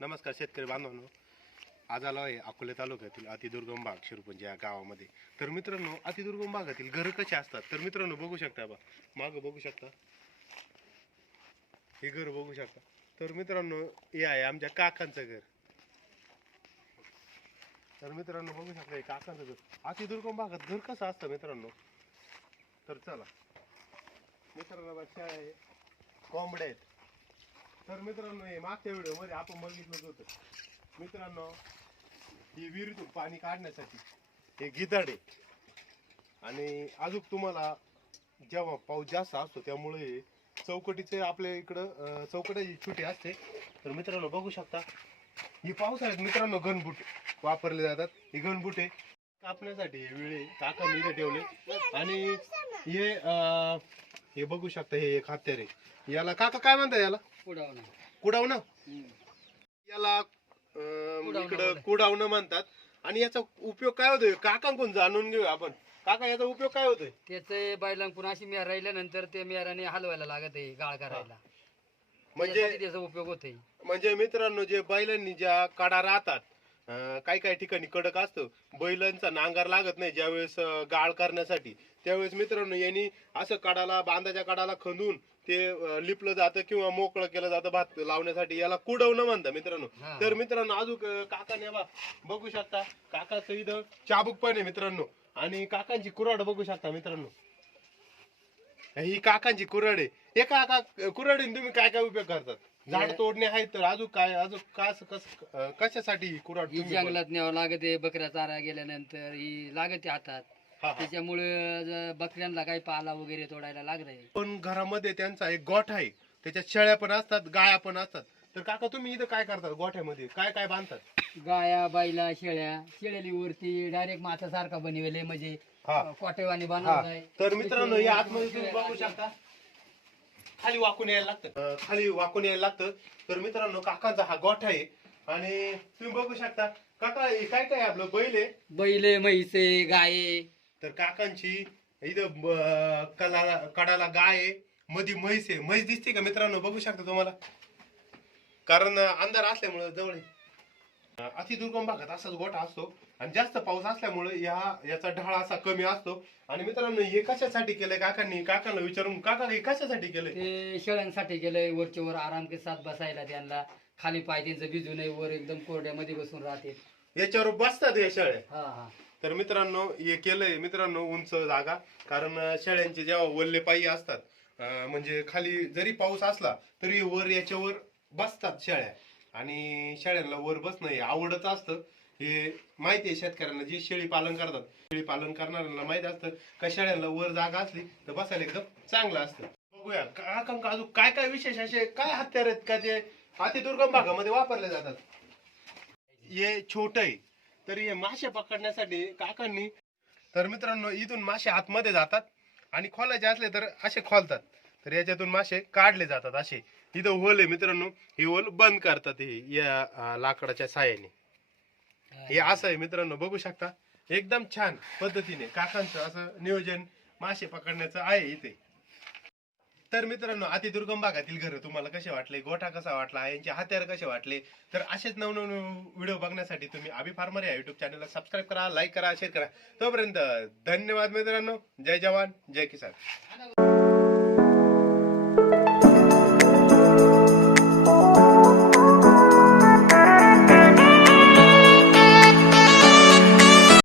नमस्कार शेतकरी बांधवांनो. आज आलो आहे अकोले तालुक्यातील अतिदुर्गम भाग शिरपुंजी या गावामध्ये. तर मित्रांनो अतिदुर्गम भागातील घरं कसे असतात? तर मित्रांनो बघू शकता बा. मागं बघू शकता. हे घर बघू शकता. तर मित्रांनो हे आहे आमच्या काकांचं घर. तर मित्रांनो बघू शकता हे काकांचं घर. अतिदुर्गम भागात घर कसं असतं मित्रांनो? तर चला. मित्रांनो बघ आहे. कोंबड्या आहेत. तर मित्रांनो हे मागच्या व्हिडिओमध्ये आपण बघितलं होतं. मित्रांनो ही विहिरीतून पाणी काढण्यासाठी हे गिदाडे आणि अजून तुम्हाला जेव्हा पाऊस जास्त असतो त्यामुळे चौकटीचे आपल्या इकडं अं, चौकटाची छोटी असते. तर मित्रांनो बघू शकता. ही पावसाळ्यात मित्रांनो घनबुट वापरले जातात. ही घनबुटे कापण्यासाठी हे वेळे काका इथे ठेवले. आणि हे अं, हे बघू शकता हे एक हत्यार आहे. याला काका काय म्हणतात याला? कुडावणं. याला अं, इकडं. कुडावणं म्हणतात. आणि याचा उपयोग काय होतोय? काकांकडून जाणून घेऊ आपण. काका याचा उपयोग काय होतोय? त्याचे बैलांकडून अशी मेर राहिल्यानंतर ते मेराने हलवायला लागत आहे गाळ करायला. म्हणजे त्यासाठी त्याचा उपयोग होतोय. म्हणजे मित्रांनो जे बैलांनी ज्या कडा राहतात अं, काही काही ठिकाणी कडक असतं. बैलांचा नांगर लागत नाही ज्यावेळेस अं, गाळ करण्यासाठी. त्यावेळेस मित्रांनो यांनी असं कडाला बांधाच्या कडाला खंदून ते लिपलं जातं किंवा मोकळं केलं जातं भात लावण्यासाठी. याला कुडवणं म्हणतात मित्रांनो. तर मित्रांनो अजून काकाने बा बघू शकता. काकाचं इथं चाबूक पण आहे मित्रांनो. आणि काकांची कुराड बघू शकता मित्रांनो. ही काकांची कुराड आहे. हे काका कुराडीने तुम्ही काय काय उपयोग करतात? झाड तोडणे आहेत तर अजून काय अजून कस अं, कशासाठी ही कुराड ही जंगलात न्यावं लागत आहे बकऱ्या चारा गेल्यानंतर ही लागत आहे हातात. त्याच्यामुळे बकऱ्यांना काही पाला वगैरे तोडायला लागलाय. पण घरामध्ये त्यांचा एक गोठ आहे. त्याच्यात शेळ्या पण असतात गाया पण असतात. तर काका तुम्ही इथं काय करतात गोठ्यामध्ये? काय काय बांधतात? गाया बैला शेळ्या. शेळ्याली वरती डायरेक्ट माथासारखा बनवले म्हणजे हा. कोटेवानी. बनवलाय. तर मित्रांनो या आतमध्ये तुम्ही बघू शकता. खाली वाकून यायला लागतं. अं, खाली वाकून यायला लागतं. तर मित्रांनो काकांचा हा गोठा आहे. आणि तुम्ही बघू शकता. काका हे काय काय आपलं? बैल आहे? बैले म्हैसे गाये तर काकांची इथं ब- कला कडाला गाय आहे मधी म्हैस आहे. म्हैस दिसते का मित्रांनो? बघू शकता तुम्हाला. कारण अंधार असल्यामुळं जवळ आहे. अति दुर्गम भागात असाच गोठा असतो. आणि जास्त पाऊस असल्यामुळे या याचा ढाळ असा कमी असतो. आणि मित्रांनो हे कशासाठी केलंय काकांनी? काकांना विचारून काका हे कशासाठी केलंय? शेळ्यांसाठी गेलंय वरच्या वर आराम के साथ बसायला त्यांना. खाली पाय त्यांचं भिजू नये. वर एकदम कोरड्यामध्ये बसून राहते याच्यावर बसतात या शेळ्या. हा हा. तर मित्रांनो हे केलंय मित्रांनो उंच जागा. कारण शेळ्यांचे जेव्हा वल्ले पायी असतात म्हणजे खाली जरी पाऊस असला तरी वर याच्यावर बसतात शेळ्या. आणि शेळ्यांना वर बसणं हे आवडत असतं. हे माहिती आहे शेतकऱ्यांना जे शेळी पालन करतात. शेळी पालन करणाऱ्यांना माहीत असतं का शेळ्यांना वर जागा असली तर बसायला एकदम चांगलं असतं. बघूया का का- अजून काय काय विशेष असे काय हत्यार आहेत का जे अतिदुर्गम भागामध्ये वापरले जातात? हे छोट आहे. तर हे मासे पकडण्यासाठी काकांनी तर मित्रांनो इथून मासे आतमध्ये जातात आणि खोलायचे असले तर असे खोलतात. तर याच्यातून मासे काढले जातात असे. इथं होल आहे मित्रांनो हे होल बंद करतात हे या लाकडाच्या साह्याने. हे. असं आहे मित्रांनो बघू शकता. एकदम छान पद्धतीने काकांचं असं नियोजन मासे पकडण्याचं आहे इथे. तर मित्रांनो अतिदुर्गम भागातील घर तुम्हाला कसे वाटले? गोठा कसा वाटला? यांचे हत्यार कसे वाटले? तर असेच नवनवीन व्हिडिओ बघण्यासाठी तुम्ही अभि फार्मर या युट्यूब चॅनलला सबस्क्राईब करा लाईक करा शेअर करा. तोपर्यंत धन्यवाद मित्रांनो. जय जवान जय किसान.